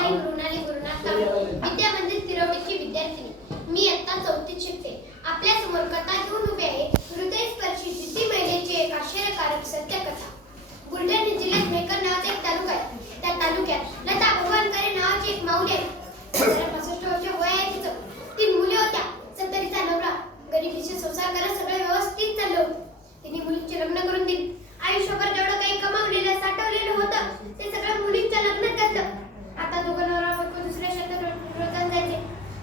कुमारी मृणाली गुरुनाथ विद्या मंदिर तिरवडीची विद्यार्थिनी. मी आता चौथीत शिकते. आपल्यासमोर कथा घेऊन उभे आहे. हृदयस्पर्शी जिद्दी महिलेची एक आश्चर्यकारक सत्य कथा बुलढाणा जिल्ह्यात मेकर नावाचा एक तालुका आहे. त्या तालुक्यात लता भगवानकरे नावाची एक माऊली आहे तिला 65 वर्ष वय आहे तिचं तीन मुली होत्या सत्तरीचा नवरा गरिबीचे संसार करत सगळं व्यवस्थित चाललं होतं तिने मुलींचे लग्न करून दिली आयुष्यभर जेवढं काही कमावलेलं साठवलेलं होतं ते सगळं मुलींच्या लग्नात घातलं आता दोघं नवरा बायको दुसऱ्या शेतात रो- रोजानं जायचे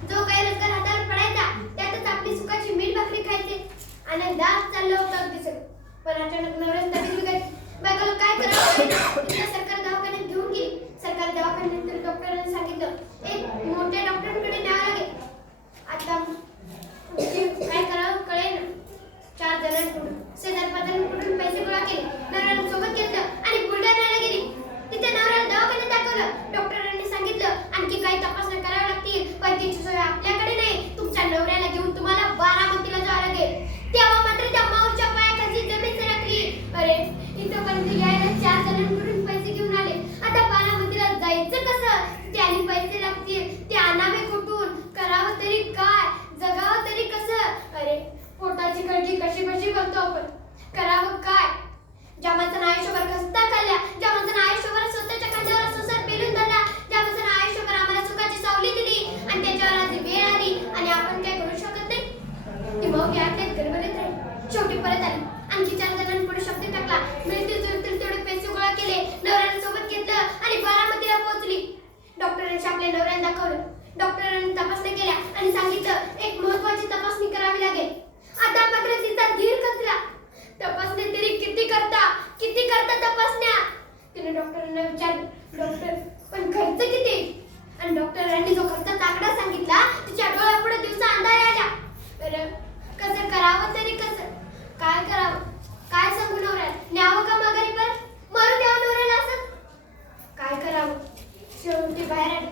जो काही रोजगार हातावर पडायचा त्यातच आपली सुखाची मीठ भाकरी खायचे आनंदात चाललं होतं अगदी सगळं. पण अचानक नवऱ्याच तब्येत बिघडली बायकोला काय करावं सरकार दवाखान्यात घेऊन गेली. सरकार दवाखान्यात तर डॉक्टरांनी सांगितलं एक मोठ्या डॉक्टरांकडे न्यावं लागेल आता काय करावं कळेल चार जणांकडून शेजार पाजारांकडून पैसे गोळा केले नवऱ्याला सोबत घेतलं आणि बुलढाण्याला गेली तिथे नवऱ्याला दवाखान्यात दाखवलं डॉक्टरांनी सांगितलं आणखी काही तपासण्या कराव्या लागतील पण त्याची सोय आपल्याकडे नाही तुमच्या नवऱ्याला घेऊन तुम्हाला बारामतीला जावं लागेल तेव्हा मात्र त्या माऊच्या पायाखाली जमीन सरकली अरे इथं पण यायला चार जणांकडून पैसे घेऊन आले आता बारामतीला जायचं कसं त्याने पैसे लागतील ते आणावे कुठून करावं तरी काय जगावं तरी कसं अरे पोटाची काळजी कशी कशी करतो आपण? करावं काय? ज्या माणसानं आयुष्यभर खस्ता खाल्ल्या ज्या माणसानं आयुष्यभर स्वतःच्या खांद्यावर संसार पेरून धरला ज्या माणसानं आयुष्यभर आम्हाला सुखाची सावली दिली आणि त्याच्यावर आज वेळ आली आणि आपण काय करू शकत नाही? ती मग यातल्या गडबडीत राहील. शेवटी परत आली. आणखी चार जणांपुढे शब्द टाकला. मिळतील जुळतील तेवढे पैसे गोळा केले नवऱ्याला सोबत घेतलं आणि बारामतीला पोहोचली. डॉक्टरांनी आपल्या नवऱ्याला दाखवलं. डॉक्टरांनी तपासण्या केल्या आणि सांगितलं एक महत्वाची तपासणी करावी लागेल आता मात्र तिचा धीर कसला तपासण्या तरी किती करता किती करता तपासण्या तिने डॉक्टरांना विचारलं डॉक्टर पण खर्च किती आणि डॉक्टरांनी जो खर्चाचा आकडा सांगितला तिच्या डोळ्यापुढे दिवसा अंधारे आल्या बरं कसं करावं तरी कसं? काय करावं? काय सांगू नवऱ्याला? न्यावं का माघारी पर मरू द्यावं नवऱ्याला असं? काय करावं? शेवटी बाहेर आली.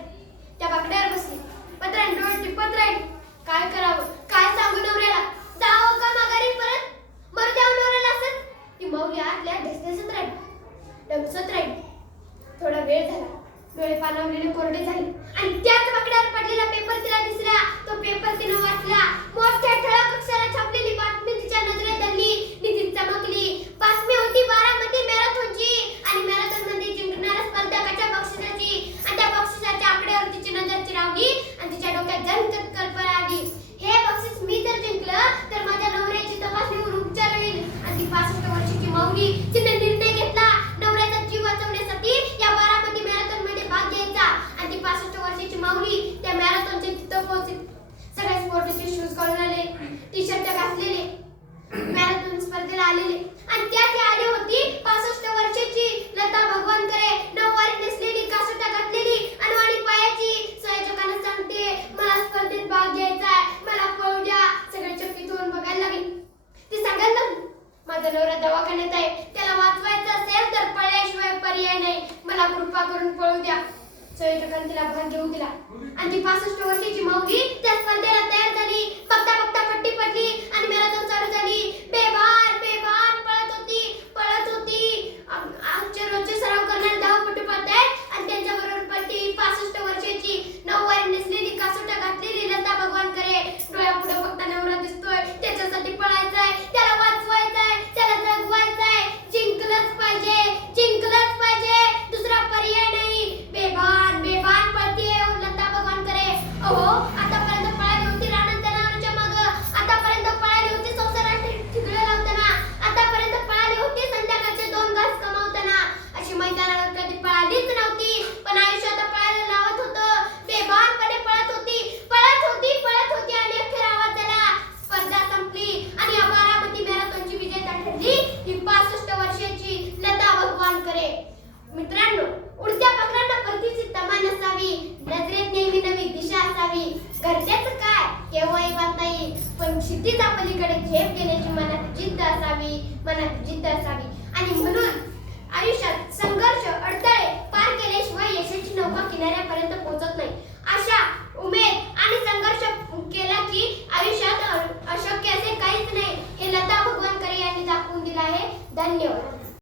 त्या बाकड्यावर बसली. पत्राने डोळे टिपत राहिली. काय करावं? काय सांगू नवऱ्याला? जावं का माघारी परत? मरू द्यावं नवऱ्याला असं? ती मौली आतल्या ढसढसत राहिली. डबसत राहिली. थोडा वेळ झाला. डोळे पाणावलेले कोरडे झाले. आणि त्याच बाकड्यावर पडलेला पेपर तिला दिसला. तो पेपर तिनं वाचला. मोठ्या ठळक अक्षरात छापलेली बातमी तिच्या नजरेत आली ती ती चमकली बातमी होती बारामती मॅरेथॉनची आणि मॅरेथॉनमध्ये जिंकणाऱ्या स्पर्धकाच्या बक्षिसाची आणि त्या बक्षिसाच्या आकड्यावर तिची नजर चिरावली आणि तिच्या डोक्यात जनकत कल्पना आली हे बक्षीस मी जर जिंकलं तर माझ्या नवऱ्याची तपासणी होऊन उपचार होईल आणि ती पासष्ट वर्षाची माऊली तिने निर्णय घेतला नवऱ्याचा जीव वाचवण्यासाठी या बारामती मॅरेथॉनमध्ये भाग घ्यायचा आणि ती पासष्ट वर्षाची माऊली त्या मॅरेथॉनच्या तिथं पोहोचली सगळे स्पोर्टचे शूज घालून आले टी शर्ट घातलेले मॅरेथॉन स्पर्धेला आलेले. आणि त्या ती आली होती पासष्ट वर्षाची लता भगवंतरे नऊवारी नेसलेली कासोटा घातलेली अनवाणी पायाची संयोजकांना सांगते मला स्पर्धेत भाग घ्यायचा आहे. मला पळू द्या. सगळे चक्की होऊन बघायला लागले. ती सांगायला लागली माझा नवरा दवाखान्यात आहे. त्याला वाचवायचं असेल तर पळल्याशिवाय पर्याय नाही. मला कृपा करून पळू द्या. संयोजकांनी तिला भाग घेऊ दिला. आणि ती पासष्ट वर्षाची माऊली तिचा पलीकडे झेप घेण्याची मनात जिद्द असावी मनात जिद्द असावी.